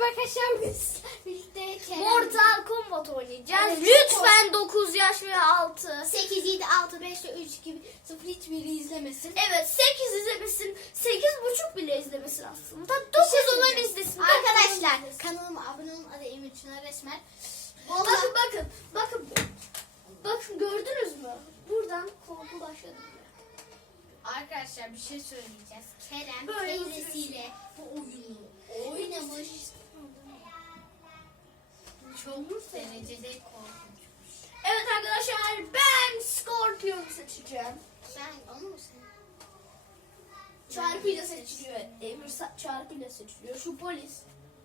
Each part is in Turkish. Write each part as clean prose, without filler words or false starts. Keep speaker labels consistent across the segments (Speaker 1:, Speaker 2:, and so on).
Speaker 1: arkadaşlar biz birlikte
Speaker 2: Mortal Kombat oynayacağız.
Speaker 1: Evet,
Speaker 2: Lütfen 9 yaş ve altı.
Speaker 1: 8, 7, 6, 5 ve 3 gibi 0 hiçbiri izlemesin.
Speaker 2: Evet 8 izlemesin. 8,5 bile izlemesin aslında. 9
Speaker 1: şey
Speaker 2: olan
Speaker 1: söyleyeceğim.
Speaker 2: izlesin.
Speaker 1: Arkadaşlar kanalıma abone olun. Adı Emir Çınar Resmer.
Speaker 2: Bakın gördünüz mü? Buradan korku başladı.
Speaker 1: Arkadaşlar bir şey söyleyeceğiz. Kerem
Speaker 2: Böyle
Speaker 1: teyzesiyle bu oyunu oynamış. Çok derecede korkunç.
Speaker 2: Evet arkadaşlar ben Scorpion seçeceğim.
Speaker 1: Sen onu mu sen?
Speaker 2: Çarpıyla seçiliyor. Emir çarpıyla seçiliyor. Şu polis.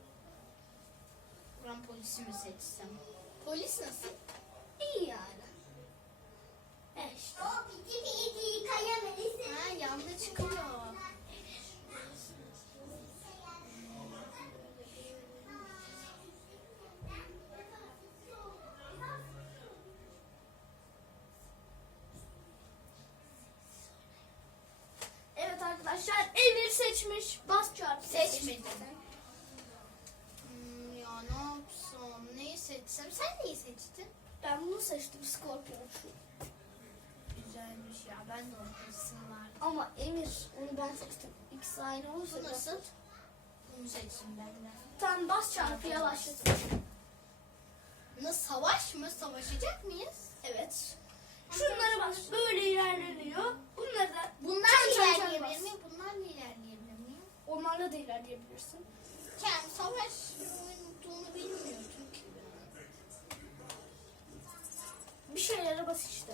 Speaker 1: Ben polisi mi seçsem? Polis nasıl?
Speaker 2: İyi yani. İşte.
Speaker 1: Ha yanda çıkıyor.
Speaker 2: Evet arkadaşlar Emir seçmiş. Bas çarpı.
Speaker 1: Seçmedim. Ya ne yapsam? Neyi seçsem? Sen neyi seçtin?
Speaker 2: Ben bunu seçtim Scorpion şu.
Speaker 1: Güzelmiş ya. Ben de onun polisini vardı.
Speaker 2: Ama Emir onu ben seçtim. İkisi aynı olursa
Speaker 1: Bu nasıl? Bunu seçtim ben de.
Speaker 2: Tam bas çarpıya başlasın.
Speaker 1: Nasıl, savaş mı? Savaşacak mıyız?
Speaker 2: Evet. Şunlara bas. Böyle ilerleniyor. Bunları da
Speaker 1: Bunlarla
Speaker 2: Çan, çan, çan
Speaker 1: ilerleyebilir
Speaker 2: bas.
Speaker 1: miyim? Bunlarla ilerleyebilir miyim?
Speaker 2: onlarla da ilerleyebilirsin.
Speaker 1: Kendi savaş olduğunu bilmiyordum ki.
Speaker 2: Bir şeylere bas işte.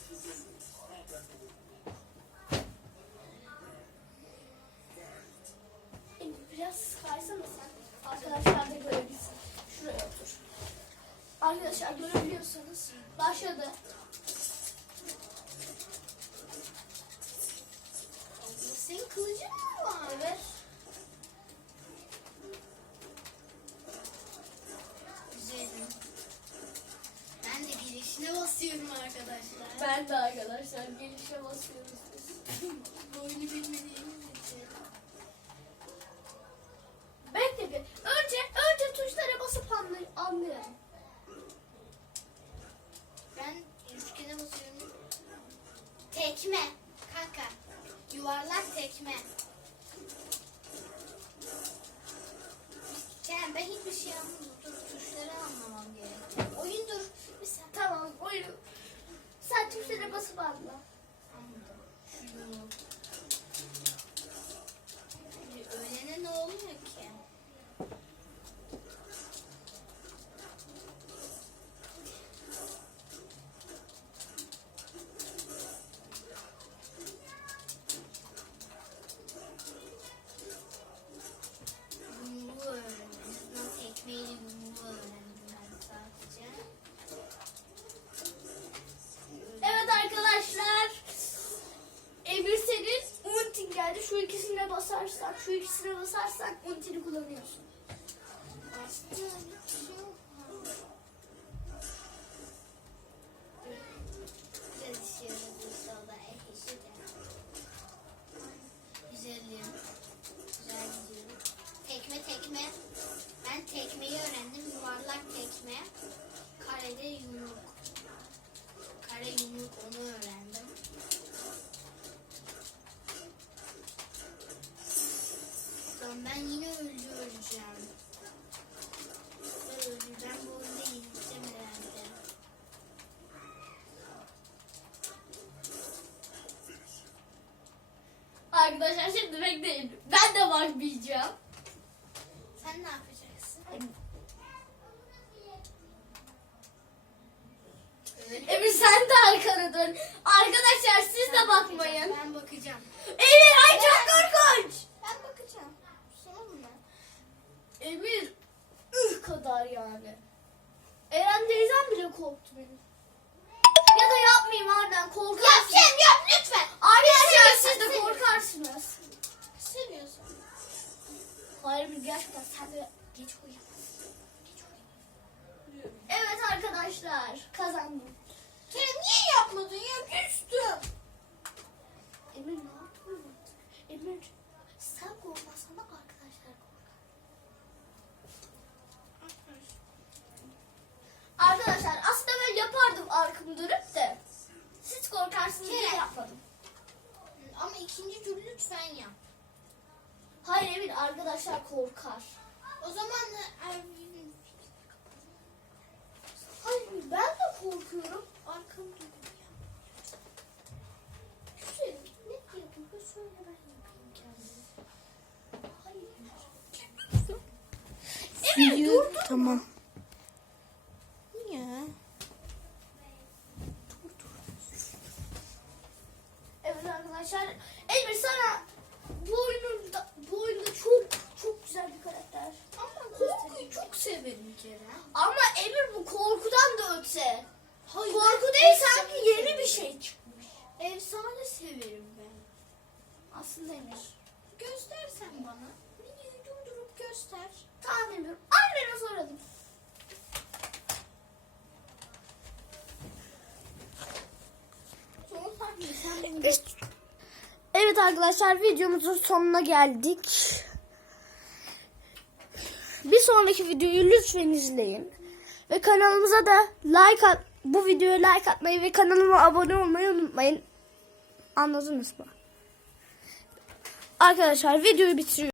Speaker 2: Emir biraz kaysana sen. Arkadaşlar da görebilsin. Şuraya otur. Arkadaşlar görebiliyorsanız başladı.
Speaker 1: Senin kılıcın mı var?
Speaker 2: Evet.
Speaker 1: Güzelim. Ben de girişine basıyorum arkadaşlar.
Speaker 2: Ben de arkadaşlar gelişe basıyoruz biz.
Speaker 1: Bu oyunu bilmediğimiz için.
Speaker 2: Bekle bir. Önce tuşlara basıp anlayalım.
Speaker 1: Ben üçgene basıyorum. Tekme. Kanka. Yuvarlak tekme. Kerem ben hiçbir şey anlamadım. Dur, tuşları anlamam gerekiyor. Oyun dur. Bir sen
Speaker 2: Tamam oyun. Sen tuşlara basıp anla.
Speaker 1: anladım. Şunu. Öğlene ne oluyor ki? Yumruğu öğrendim. Ben tekmeyle yumruğu öğrendim ben sadece.
Speaker 2: Evet arkadaşlar. Emir senin ultin geldi. Şu ikisine basarsan ultini kullanıyorsun.
Speaker 1: Bastım. Güzelim. Güzel gidiyorum. Tekme. Ben tekmeyi öğrendim. Yuvarlak tekme. Karede yumruk. Kare yumruk onu öğrendim. Tamam ben yine öleceğim. Ben bu oyunda yenileceğim herhalde.
Speaker 2: Arkadaşlar şimdi bekleyin. Ben de bakmayacağım.
Speaker 1: Sen ne yapacaksın?
Speaker 2: Emir sen de arkana dön. Arkadaşlar siz de bakmayın.
Speaker 1: Ben bakacağım.
Speaker 2: Emir ay çok korkunç.
Speaker 1: Ben bakacağım. Sorun mu?
Speaker 2: Emir kadar yani. Eren teyzem bile korktu benim. Ya da yapmayayım harbiden korkarsınız.
Speaker 1: Yap lütfen.
Speaker 2: Arkadaşlar siz de korkarsınız.
Speaker 1: Seviyorsun.
Speaker 2: Hayır bir gerçekten sen de geç uyuyamazsın. Evet arkadaşlar kazandım.
Speaker 1: Kerem niye yapmadın ya? Küstüm.
Speaker 2: Emir ne yaptın? Emir sen korkmasan da arkadaşlar korkar.
Speaker 1: lütfen yap.
Speaker 2: Hayır Emir, arkadaşlar korkar.
Speaker 1: O zaman
Speaker 2: Hayır ben de korkuyorum.
Speaker 1: arkamı dönüp
Speaker 2: Güzel. Ne yapayım? Söyle ben yapayım kendimi. Hayır.
Speaker 3: Video tamam. Ya.
Speaker 2: Evet arkadaşlar. Emir sana bu oyunda çok güzel bir karakter.
Speaker 1: Ama korkuyu çok severim Ceren.
Speaker 2: Ama Emir bu korkudan da öte.
Speaker 1: Hayır,
Speaker 2: Korku
Speaker 1: ben
Speaker 2: değil
Speaker 1: efsane
Speaker 2: sanki yeni
Speaker 1: severim.
Speaker 2: bir şey çıkmış.
Speaker 1: Efsane severim ben.
Speaker 2: Aslında Emir.
Speaker 1: Göstersen bana. Videoyu durdurup göster.
Speaker 2: Tamam Emir. Annene soralım.
Speaker 1: Sonra sen bunu
Speaker 3: Evet arkadaşlar, videomuzun sonuna geldik. Bir sonraki videoyu lütfen izleyin. Ve kanalımıza da bu videoya like atmayı ve kanalıma abone olmayı unutmayın. Anladınız mı? Arkadaşlar videoyu bitiriyorum.